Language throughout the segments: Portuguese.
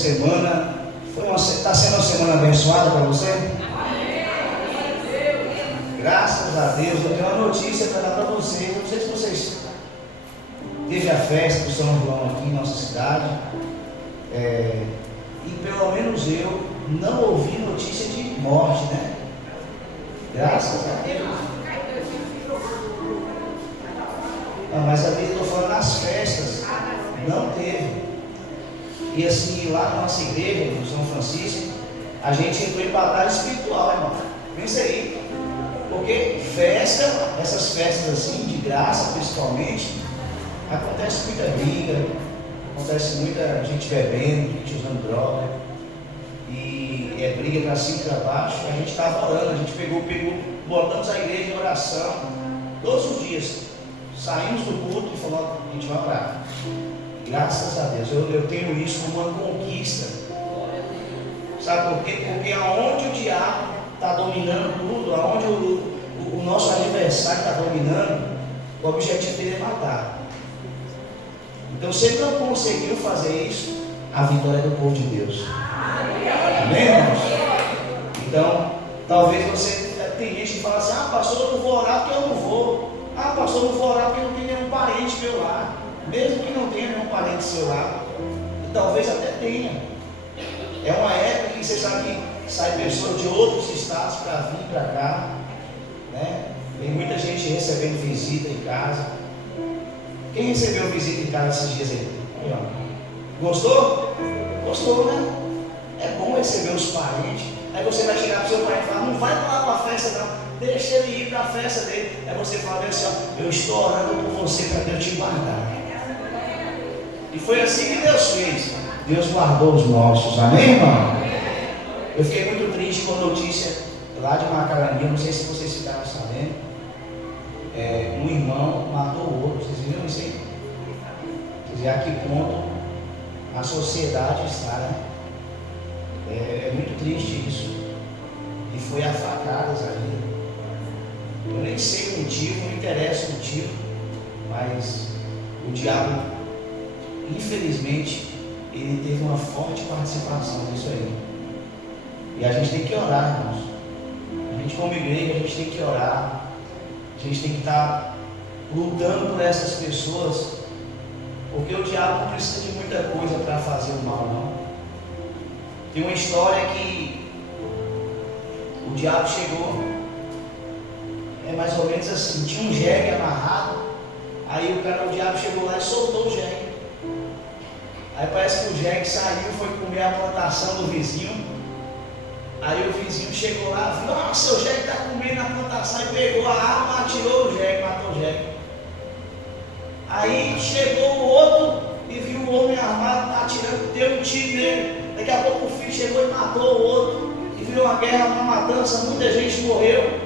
semana está sendo uma semana abençoada para você? Graças a Deus. Eu tenho uma notícia para dar para vocês. Não sei se vocês teve a festa do São João aqui em nossa cidade, e pelo menos eu não ouvi notícia de morte, né? Graças a Deus. Não, mas ali eu estou falando nas festas, não teve. E assim, lá na nossa igreja, no São Francisco, a gente entrou em batalha espiritual, irmão. Pensa aí. Porque essas festas assim, de graça principalmente, acontece muita briga, acontece muita gente bebendo, gente usando droga, e é briga para cima e para baixo. A gente estava orando, a gente pegou, botamos a igreja em oração todos os dias. Saímos do culto e falamos, a gente vai orar. Graças a Deus, eu tenho isso como uma conquista. Sabe por quê? Porque aonde o diabo está dominando tudo, aonde o nosso adversário está dominando, o objetivo dele é matar. Então, se ele não conseguiu fazer isso, a vitória é do povo de Deus. Amém, irmãos? Então, talvez você tem gente que fala assim: ah, pastor, eu não vou orar porque eu não vou. Ah, pastor, eu não vou orar porque não tem nenhum parente meu lá. Mesmo que não tenha nenhum parente seu lá, e talvez até tenha. É uma época que você sabe que sai pessoas de outros estados para vir para cá, né? Tem muita gente recebendo visita em casa. Quem recebeu visita em casa esses dias aí? Gostou? Gostou, né? É bom receber os parentes. Aí você vai chegar para o seu pai e falar: não vai lá para a festa não, deixa ele ir para a festa dele. Aí você fala assim: ó, eu estou orando por você para Deus te guardar. E foi assim que Deus fez. Deus guardou os nossos. Amém, irmão? Eu fiquei muito triste com a notícia lá de Macarambi. Não sei se vocês ficaram sabendo. Um irmão matou o outro. Vocês viram isso aí? Quer dizer, a que ponto a sociedade está, né? É muito triste isso. E foi a facadas ali. Eu nem sei o motivo, não interessa o motivo, mas o diabo, infelizmente, ele teve uma forte participação nisso aí. E a gente tem que orar, irmãos. A gente, como igreja, a gente tem que orar. A gente tem que estar lutando por essas pessoas, porque o diabo não precisa de muita coisa para fazer o mal, não. Tem uma história que o diabo chegou, é mais ou menos assim: tinha um jegue amarrado, aí o diabo chegou lá e soltou o jegue. Aí parece que o jegue saiu, foi comer a plantação do vizinho. Aí o vizinho chegou lá, viu: ah, seu jegue está comendo a plantação, e pegou a arma, atirou o jegue, matou o jegue. Aí chegou o outro e viu o homem armado atirando, deu um tiro nele. Daqui a pouco o filho chegou e matou o outro, e virou uma guerra, uma matança, muita gente morreu.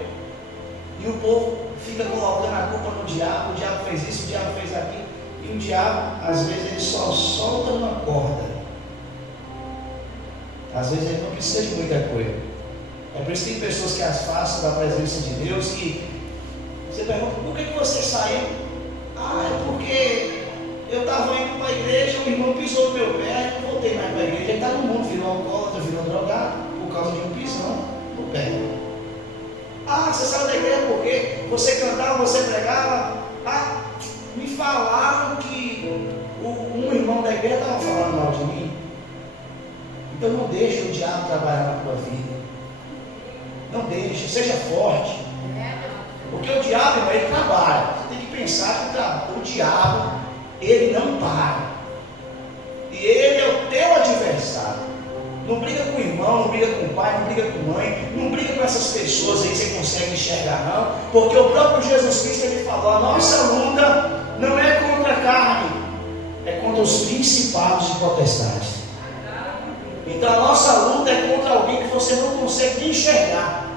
E o povo fica colocando a culpa no diabo: o diabo fez isso, o diabo fez aquilo. E o diabo, às vezes, ele só solta uma corda. Às vezes ele não precisa de muita coisa. É por isso que tem pessoas que afastam da presença de Deus, que você pergunta: por que você saiu? Ah, é porque eu estava indo para a igreja, o irmão pisou no meu pé, eu não voltei mais para a igreja. Ele está no mundo, virou alcoólatra, virou drogado, por causa de um pisão no pé. Ah, você saiu da igreja porque você cantava, você pregava. Ah, me falaram que um irmão da igreja estava falando mal de mim. Então não deixe o diabo trabalhar na tua vida. Não deixe, seja forte. Porque o diabo, ele trabalha. Você tem que pensar que o diabo, ele não para. E ele é o teu adversário. Não briga com o irmão, não briga com o pai, não briga com a mãe, não briga com essas pessoas aí que você consegue enxergar, não. Porque o próprio Jesus Cristo, ele falou: a nossa luta não é contra a carne, é contra os principados e potestades. Então a nossa luta é contra alguém que você não consegue enxergar.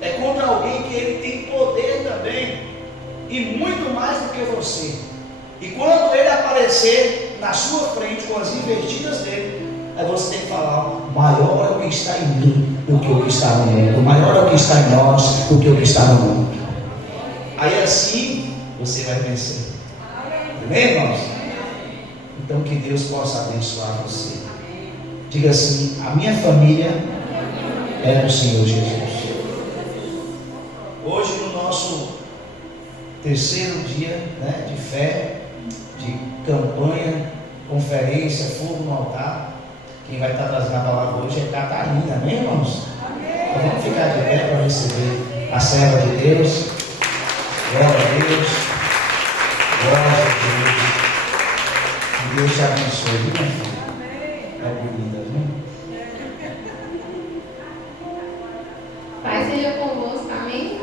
É contra alguém que ele tem poder também, e muito mais do que você. E quando ele aparecer na sua frente com as investidas dele, aí você tem que falar: maior é o que está em mim do que o que está no mundo. Maior é o que está em nós do que o que está no mundo. Aí assim você vai vencer. Amém, irmãos? Então que Deus possa abençoar você. Diga assim: a minha família é do Senhor Jesus. Hoje, no nosso terceiro dia, né, de fé, de campanha, conferência, fogo no altar, quem vai estar trazendo a palavra hoje é Catarina, amém, irmãos? Então vamos ficar de pé para receber a serva de Deus. Glória a Deus. Glória a Deus. Que Deus te abençoe, viu, minha filha? É bonita, viu? Pai seja convosco, amém?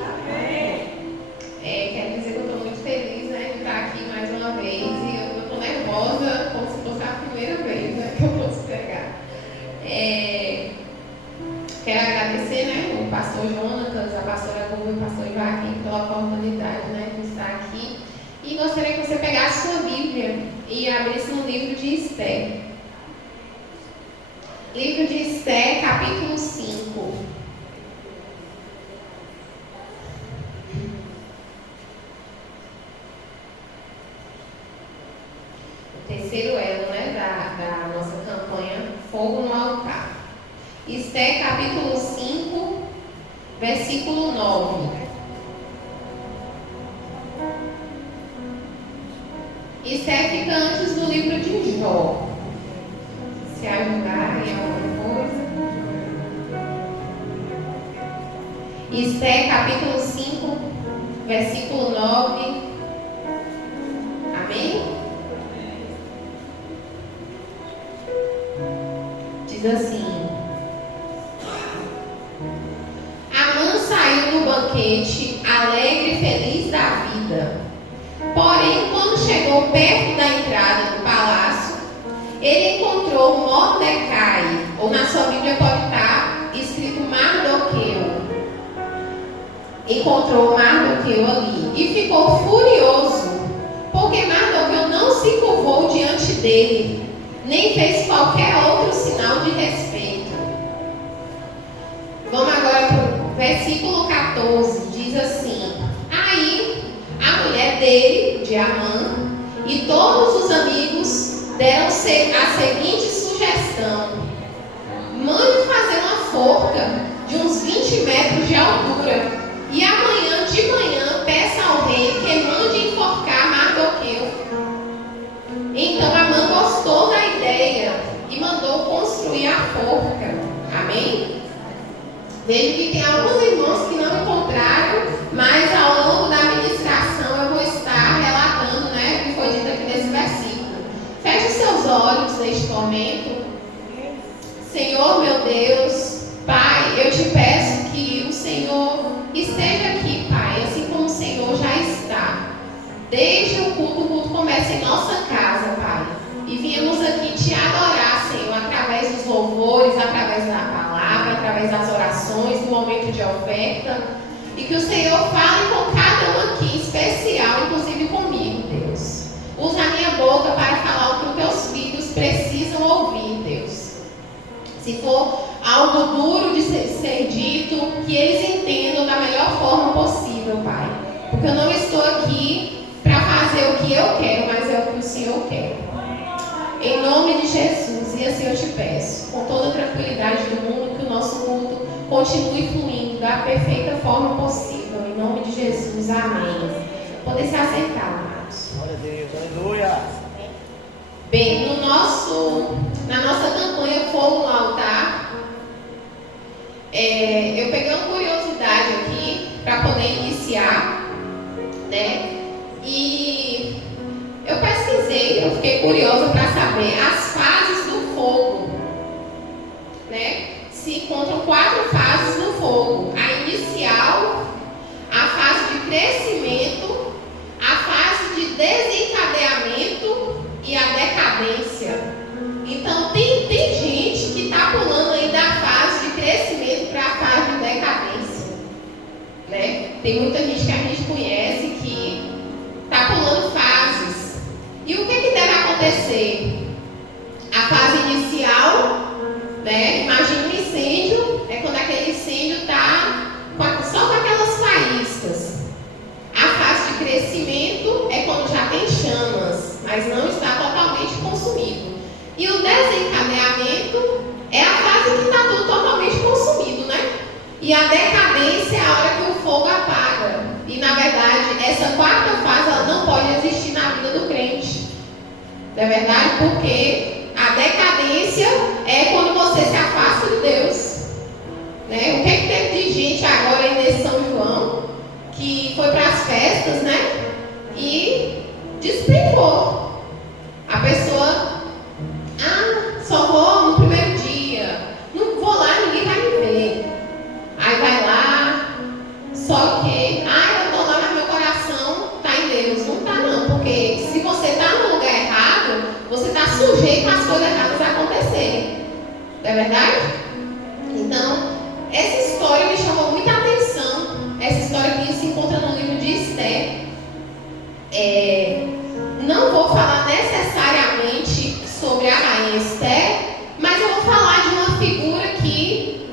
Quero dizer que eu estou muito feliz, né, de estar aqui mais uma vez. E eu estou nervosa, como se fosse a primeira vez, né, que eu posso pegar. Quero agradecer, né, o pastor Jonatas, a pastora Rua e o pastor Ivaquim pela oportunidade, né, de estar aqui. E gostaria que você pegasse sua Bíblia e abrisse no livro de Esther. Livro de Esther, capítulo 5. Terceiro elo, né, da nossa campanha Fogo no Altar. Esther, capítulo 5, versículo 9. Esther fica antes do livro de Jó. Se ajudar em alguma coisa. Esther, capítulo 5, versículo 9. Amém? Diz assim: Amã saiu no banquete, alegre e feliz da vida. Porém, quando chegou perto da entrada do palácio, ele encontrou Mordecai, ou na sua Bíblia pode estar escrito Mardoqueu. Encontrou Mardoqueu ali e ficou furioso, porque Mardoqueu não se curvou diante dele, nem fez qualquer outro sinal de respeito. Vamos agora para o versículo 14, diz assim: Aí a mulher dele, de Amã, e todos os amigos deram a seguinte sugestão: mande fazer uma forca de uns 20 metros de altura, e amanhã de manhã peça ao rei que mande enforcar Mardoqueu. Então Amã gostou da ideia e mandou construir a forca. Amém? Vejo que tem alguns irmãos que não encontraram, mas ao longo da ministração eu vou estar relatando, né, o que foi dito aqui nesse versículo. Feche os seus olhos neste momento. Senhor, meu Deus, Pai, eu te peço que o Senhor esteja aqui, Pai, assim como o Senhor já está. Desde o culto começa em nossa casa, Pai. E viemos aqui te adorar, Senhor, através dos louvores, através da palavra, através das orações, do momento de oferta. E que o Senhor fale com cada um aqui, especial, inclusive comigo, Deus. Usa a minha boca para falar o que os teus filhos precisam ouvir, Deus. Se for algo duro de ser dito, que eles entendam da melhor forma possível, Pai. Porque eu não estou aqui para fazer o que eu quero, mas é o que o Senhor quer. Em nome de Jesus, e assim eu te peço, com toda a tranquilidade do mundo, que o nosso culto continue fluindo da perfeita forma possível. Em nome de Jesus, amém. Poder se acertar, amados. Glória a Deus, aleluia. Bem, na nossa campanha Fogo no Altar, eu peguei uma curiosidade aqui para poder iniciar, né? E eu pesquisei, eu fiquei curiosa para saber as fases do fogo, né? Se encontram 4 fases no fogo: a inicial, a fase de crescimento, a fase de desencadeamento e a decadência. Então tem gente que está pulando aí da fase de crescimento para a fase de decadência, né? Tem muita gente que a gente conhece que está pulando fases. E o que deve acontecer? A fase inicial, né? Imagina um incêndio, é quando aquele incêndio está só com aquelas faíscas. A fase de crescimento é quando já tem chamas, mas não está totalmente consumido. E o desencadeamento é a fase que está tudo totalmente consumido, né? E a decadência é a hora que o fogo apaga. E na verdade, essa quarta fase ela não pode existir na vida do crente. Não é verdade? Porque a decadência é quando você se afasta de Deus. Né? O que é que teve de gente agora aí nesse São João que foi para as festas, né? E desprezou. A pessoa, só vou no primeiro dia, não vou lá, ninguém vai me ver. Aí vai lá, só que, eu tô lá, mas meu coração tá em Deus. Não tá não, porque se você tá no lugar errado, você tá sujeito às coisas erradas acontecerem. Não é verdade? Então, essa história me chamou muita atenção. Essa história que se encontra no livro de Esther. Não vou falar necessariamente sobre a rainha Esther, mas eu vou falar de uma figura que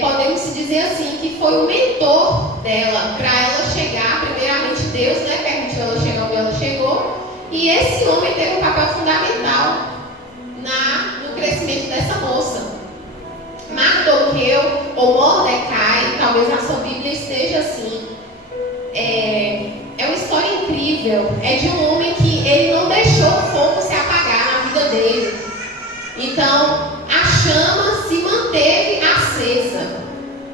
podemos dizer assim, que foi o mentor dela, para ela chegar, primeiramente Deus, né, permitiu ela chegar onde ela chegou, e esse homem teve um papel fundamental no crescimento dessa moça. Mardoqueu ou Mordecai, talvez a sua Bíblia esteja assim. É uma história incrível. É de um homem que ele não deixou o fogo se apagar na vida dele. Então, a chama se manteve acesa.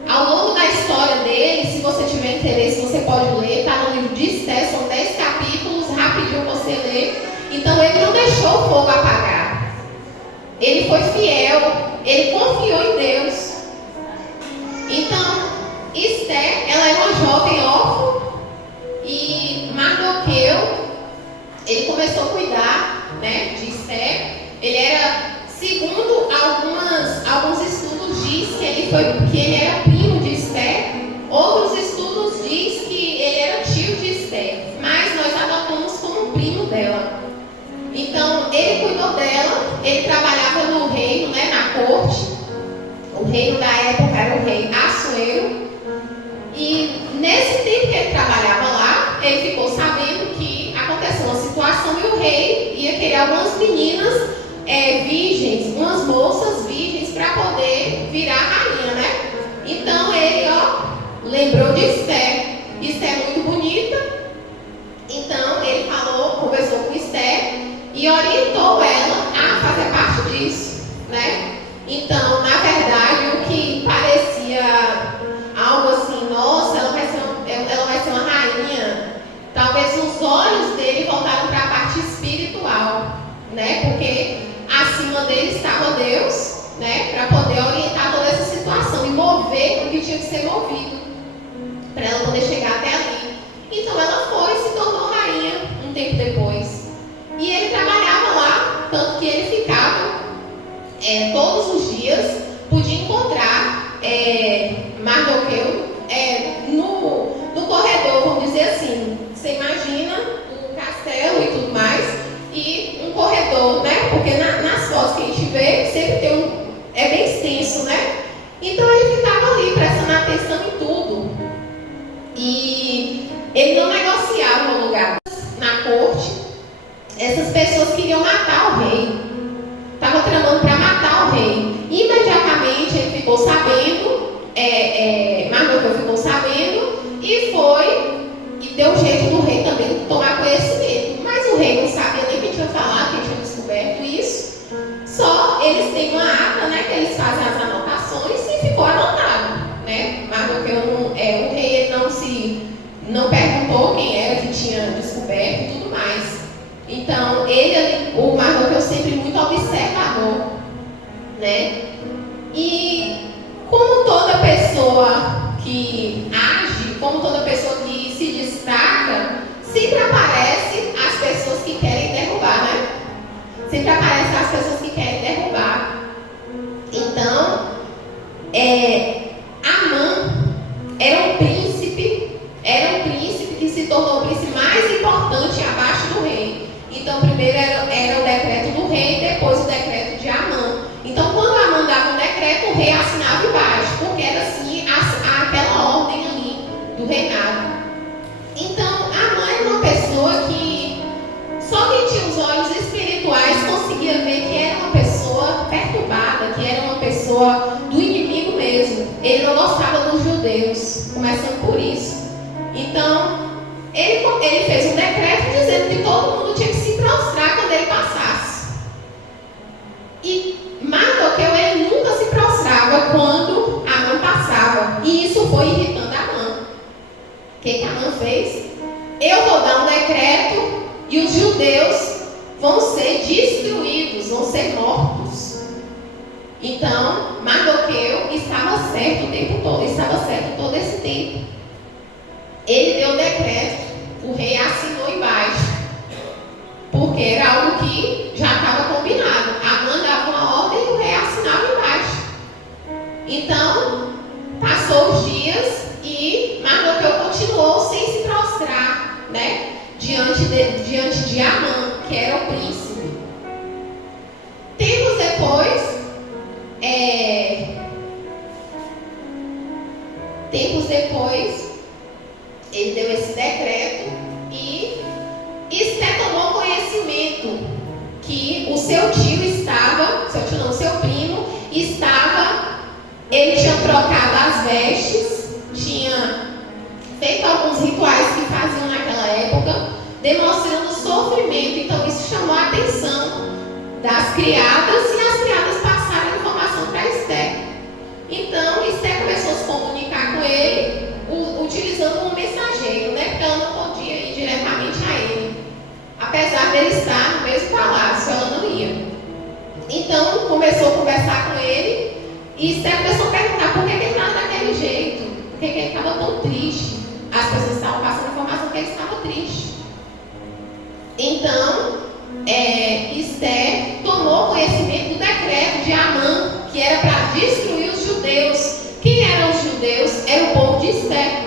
Ao longo da história dele, se você tiver interesse, você pode ler. Está no livro de Esther, são 10 capítulos, rapidinho você lê. Então, ele não deixou o fogo apagar. Ele foi fiel. Ele confiou em Deus. Então, Esther, ela era uma jovem órfã. E Mardoqueu, ele começou a cuidar, né, de Esther. Ele era, segundo alguns estudos, diz que ele era primo de Esther. Outros estudos diz que ele era tio de Esther. Mas nós adotamos como primo dela. Então, ele cuidou dela. Ele trabalhava no reino, né, na corte. O reino da época era o rei Assuero. E nesse tempo que ele trabalhava lá, ele ficou sabendo que aconteceu uma situação e o rei ia querer algumas meninas virgens, umas moças virgens, para poder virar rainha, né? Então ele, lembrou de Esther. Esther é muito bonita. Então ele conversou com Esther e orientou ela a fazer parte disso, né? Então, na verdade, o que parecia algo assim, nossa, ela vai ser uma rainha. Talvez os olhos dele voltaram para a parte espiritual, né? Porque acima dele estava Deus, né? Para poder orientar toda essa situação e mover o que tinha que ser movido, para ela poder chegar até ali. Então ela foi e se tornou rainha um tempo depois. E ele trabalhava lá, tanto que ele ficava todos os dias, podia encontrar Mardoqueu no corredor, vamos dizer assim. Você imagina um castelo e tudo mais, e um corredor, né? Porque nas fotos que a gente vê, sempre tem é bem extenso, né? Então ele ficava ali, prestando atenção em tudo. E ele não negociava o lugar. Na corte, essas pessoas queriam matar o rei. Estava tramando para matar o rei. Imediatamente ele ficou sabendo, Mardoqueu ficou sabendo e foi e deu jeito do rei também tomar conhecimento. Mas o rei não sabia nem quem tinha falado, quem tinha descoberto isso. Só eles têm uma ata, né, que eles fazem as anotações e ficou anotado, né? Mardoqueu, o rei ele não perguntou quem era que tinha descoberto e tudo mais. Então, o Mardoqueu sempre muito observador, né? E como toda pessoa que age, como toda pessoa que se destaca, sempre aparece as pessoas que querem derrubar, né? Sempre aparecem as pessoas que querem derrubar. Então, Amã era um príncipe que se tornou o príncipe mais importante abaixo do rei. Então, primeiro era o decreto do rei, depois o decreto de Amã. Então, quando Amã dava um decreto, o rei assinava embaixo, porque era assim aquela ordem ali do reinado. Então, Amã era uma pessoa que só quem tinha os olhos espirituais conseguia ver pessoa do inimigo mesmo. Ele não gostava dos judeus, começando por isso. Então, ele fez um decreto dizendo que todo mundo tinha que se prostrar quando ele passasse. E Mardoqueu, ele nunca se prostrava quando Amã passava. E isso foi irritando Amã. O que Amã fez? Eu vou dar um decreto e os judeus vão ser destruídos, vão ser mortos. Então, Mardoqueu estava certo o tempo todo, estava certo todo esse tempo. Ele deu o decreto, o rei assinou embaixo, porque era algo que já estava combinado. Amã dava uma ordem e o rei assinava embaixo. Então, passou os dias e Mardoqueu continuou sem se prostrar, né? Diante de Amã, que era o príncipe. Tempos depois, ele deu esse decreto e Esté tomou conhecimento que o seu tio estava, seu primo estava, ele tinha trocado as vestes, tinha feito alguns rituais que faziam naquela época, demonstrando sofrimento. Então isso chamou a atenção das criadas e as criadas passaram a informação para Esté. Então Esté começou a se comunicar com ele, utilizando um mensageiro, né? Porque ela não podia ir diretamente a ele, apesar dele estar no mesmo palácio, ela não ia. Então começou a conversar com ele e Esté começou a perguntar por que ele estava daquele jeito, por que ele estava tão triste. As pessoas estavam passando informação que ele estava triste. Então Esté tomou conhecimento do decreto de Amã, que era para destruir os judeus. Quem eram os judeus? Era o povo de Esté.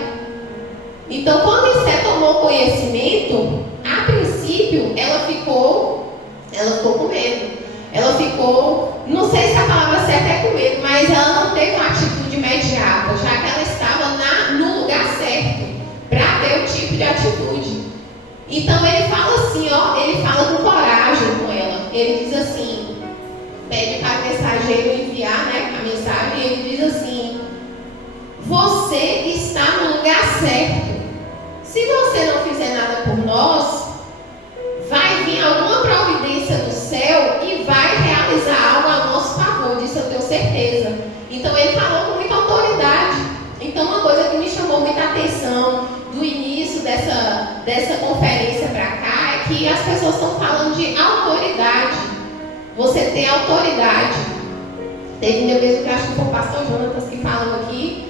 Então, quando Esté tomou conhecimento, a princípio, ela ficou com medo. Ela ficou, não sei se a palavra certa é com medo, mas ela não teve uma atitude imediata, já que ela estava no lugar certo para ter o tipo de atitude. Então, ele fala assim, ele fala com coragem com ela. Ele diz assim, pede para o mensageiro enviar, né, a mensagem, e ele diz assim: você está no lugar certo. Se você não fizer nada por nós, vai vir alguma providência do céu e vai realizar algo a nosso favor. Disso eu tenho certeza. Então ele falou com muita autoridade. Então uma coisa que me chamou muita atenção do início dessa conferência para cá é que as pessoas estão falando de autoridade. Você tem autoridade. Teve um dia mesmo que eu acho que foi o pastor Jonatas que falou aqui,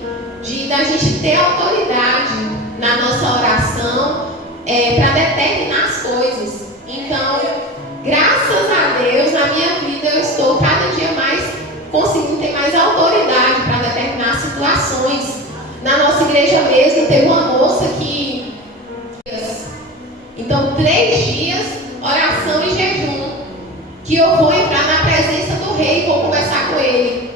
da gente ter autoridade na nossa oração para determinar as coisas. Então, graças a Deus, na minha vida eu estou cada dia mais conseguindo ter mais autoridade para determinar situações. Na nossa igreja mesmo teve uma moça que, então 3 dias, oração e jejum, que eu vou entrar na presença do rei e vou conversar com ele.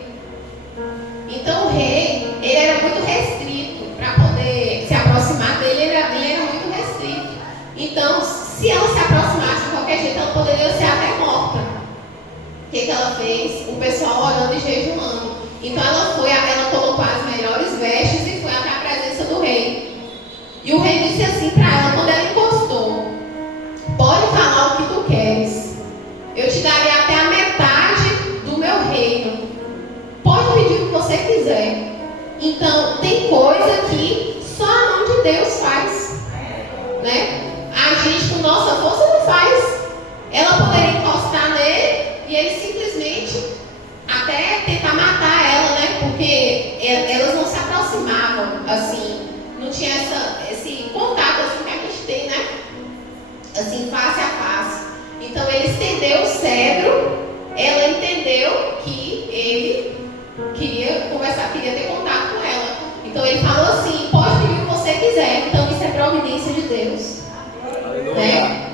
Então o rei, ele era muito restrito para poder se aproximar dele, ele era muito restrito. Então, se ela se aproximasse de qualquer jeito, ela poderia ser até morta. O que ela fez? O pessoal orando e jejuando. Então ela colocou as melhores vestes e foi até a presença do rei. E o rei disse assim para ela, quando ela encostou: pode falar o que tu queres, eu te darei até a metade do meu reino. Pode pedir o que você quiser. Então, tem coisa que só a mão de Deus faz, né? A gente com nossa força não faz. Ela poderia encostar nele e ele simplesmente até tentar matar ela, né? Porque elas não se aproximavam, assim, não tinha esse contato assim que a gente tem, né? Assim, face a face. Então ele estendeu o cedro, ela entendeu que ele queria conversar, queria ter contato com ela. Então ele falou assim: pode pedir o que você quiser. Então isso é providência de Deus, né?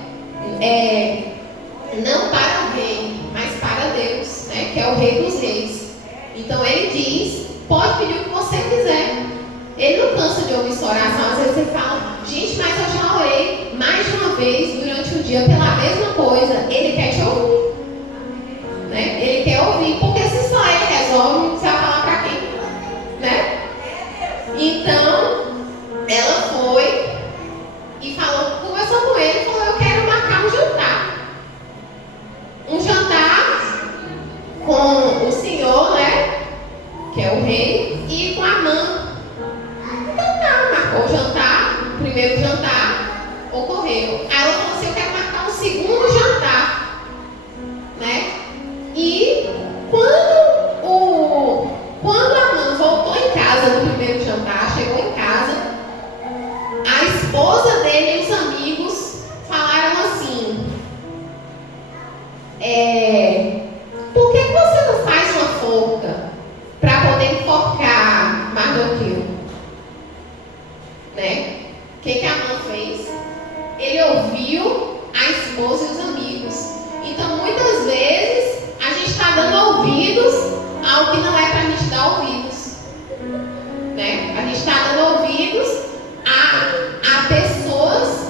Não para o rei, mas para Deus, né? Que é o rei dos reis. Então ele diz: pode pedir o que você quiser. Ele não cansa de ouvir sua oração. Às vezes você fala: gente, mas eu já orei mais de uma vez durante o dia pela mesma coisa. Ele quer te ouvir, né? Ele quer ouvir, porque se só ele resolve, se a esposa e os amigos. Então, muitas vezes, a gente está dando ouvidos ao que não é para a gente dar ouvidos. Né? A gente está dando ouvidos a pessoas,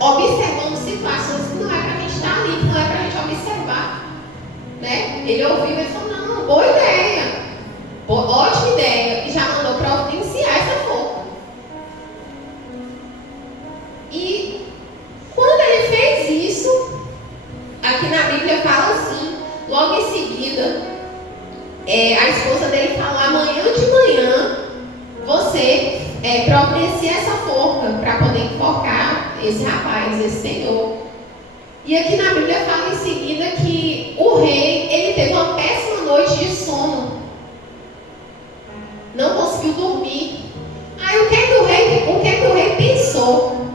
observando situações que não é para a gente estar ali, que não é para a gente observar. Né? Ele ouviu e falou, não, boa ideia, ótima ideia, e já mandou providenciar essa forca. E quando ele fez isso, aqui na Bíblia fala assim, logo em seguida, a esposa dele fala, amanhã de manhã, você providencia essa forca para poder enforcar esse rapaz, esse senhor. E aqui na Bíblia fala em seguida que o rei, ele teve uma péssima noite de sono. Não conseguiu dormir. Aí o que o rei pensou?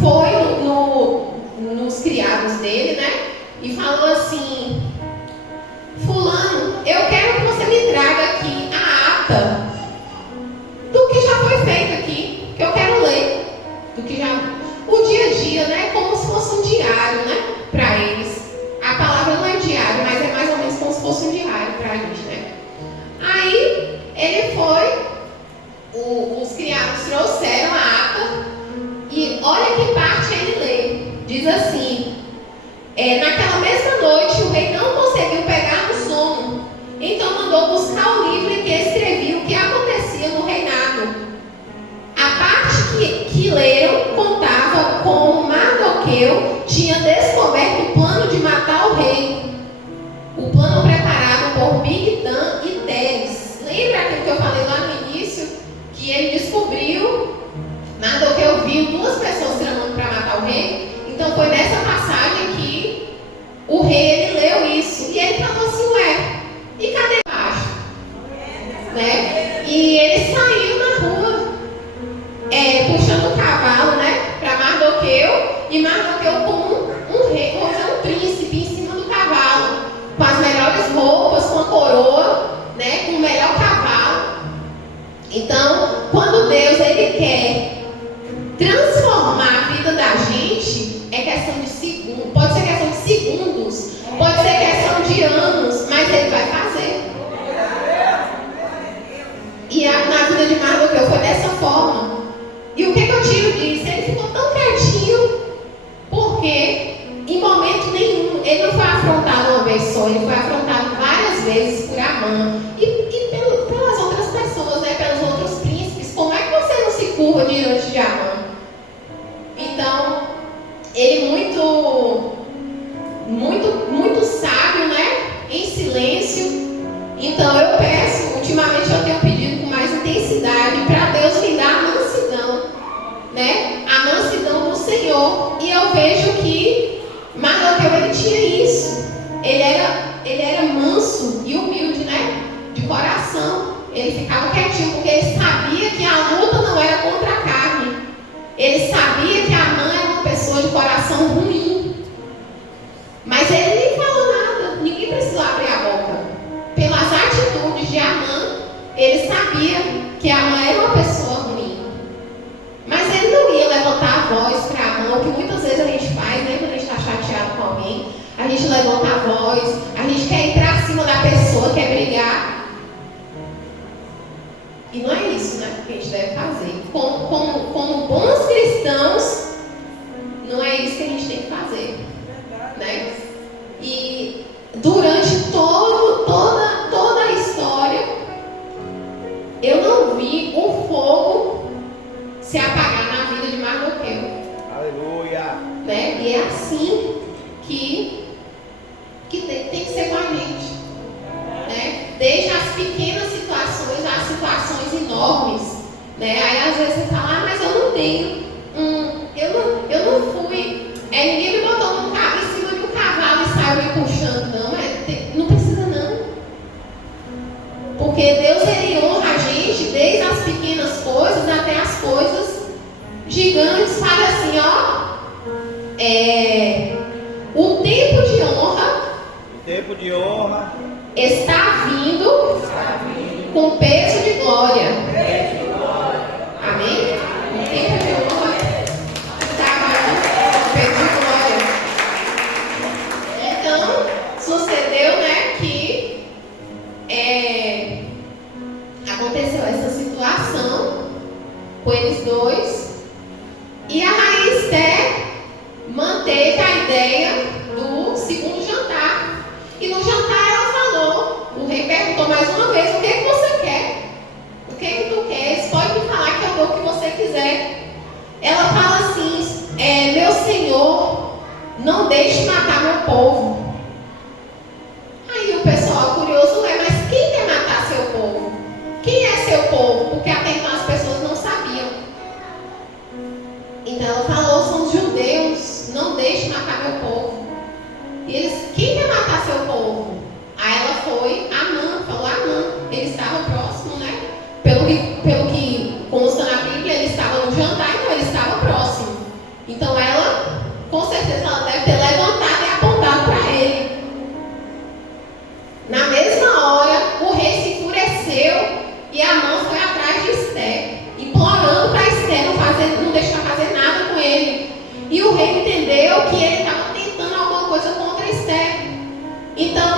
Foi nos criados dele, né? E falou assim, fulano, eu quero que você me traga aqui a ata do que já foi feito aqui, que eu quero ler. Do que já... O dia a dia, né? Como se fosse um diário, né? Para eles. A palavra não é diário, mas é mais ou menos como se fosse um diário para a gente, né? Aí, ele foi, os criados trouxeram a ata e olha que parte ele lê. Diz assim, naquela mesma noite o rei não conseguiu pegar no sono, então mandou buscar o livro que escrevia o que acontecia no reinado. A parte que leram contava como Mardoqueu tinha descoberto o plano de matar o rei. O plano preparado por Bigtan e Teres. Lembra aquilo que eu falei lá no início? Que ele descobriu, Mardoqueu viu duas pessoas tramando para matar o rei. Então foi nessa passagem que o rei ele leu isso. E ele falou assim, ué, e cadê baixo? Né? E ele saiu na rua, puxando o cavalo, né, para Mardoqueu, e Mardoqueu com um rei, um príncipe em cima do cavalo, com as melhores roupas, com a coroa, né, com o melhor cavalo. Então, quando Deus ele quer transformar a vida da gente, é questão de segundos, pode ser questão de segundos, pode ser questão de anos, mas ele vai fazer. E na vida de Mardoqueu foi dessa forma. E o que eu tiro disso? Ele ficou tão quietinho, porque em momento nenhum, ele não foi afrontado uma vez só, ele foi afrontado várias vezes por Amã e pelas outras pessoas, né, pelos outros príncipes. Como é que você não se curva diante de Amã? Então, ele muito sábio, né, em silêncio. Então eu peço, ultimamente eu tenho pedido com mais intensidade para Deus me dar a mansidão, né? A mansidão do Senhor. E eu vejo que Mardoqueu ele tinha isso. Ele era manso e humilde, né? De coração. Ele ficava quietinho porque ele sabia que a luta não era contra a carne. Ele sabia que Amã era uma pessoa de coração ruim. Mas ele nem falou nada. Ninguém precisou abrir a boca. Pelas atitudes de Amã, ele sabia que Amã era uma pessoa ruim. Mas ele não ia levantar a voz para Amã, o que muitas vezes a gente faz, né? Quando a gente está chateado com alguém, a gente levanta a voz, a gente quer entrar acima da pessoa, quer brigar. E não é isso, né, que a gente deve fazer. Como bons cristãos, não é isso que a gente tem que fazer, né? E durante toda a história, eu não vi o fogo se apagar na vida de Mardoqueu. Aleluia! Né? E é assim que tem que ser com a gente. Né? Desde as pequenas situações às situações enormes. Né? Aí às vezes você fala, mas eu não tenho. Eu não fui. Ninguém me botou em cima de um cavalo e saiu me puxando. Não precisa não. Porque Deus ele honra a gente desde as pequenas coisas até as coisas gigantes. Fala assim, ó. O tempo de honra está vindo com peso de glória. Amém? O tempo de honra está vindo Senhor, não deixe matar meu povo. Aí o pessoal curioso mas quem quer matar seu povo? Quem é seu povo? Porque até então as pessoas não sabiam. Então ela falou, são os judeus, não deixe matar meu povo. E eles, quem quer matar seu povo? Aí ela foi, Amã, falou Amã. Ele estava próximo, né? Pelo que consta na Bíblia, ele estava no jantar, então ele estava próximo. Então ela, com certeza, ela deve ter levantado e apontado para ele. Na mesma hora, o rei se enfureceu e Amã foi atrás de Esther, implorando para Esther não deixar fazer nada com ele. E o rei entendeu que ele estava tentando alguma coisa contra Esther. Então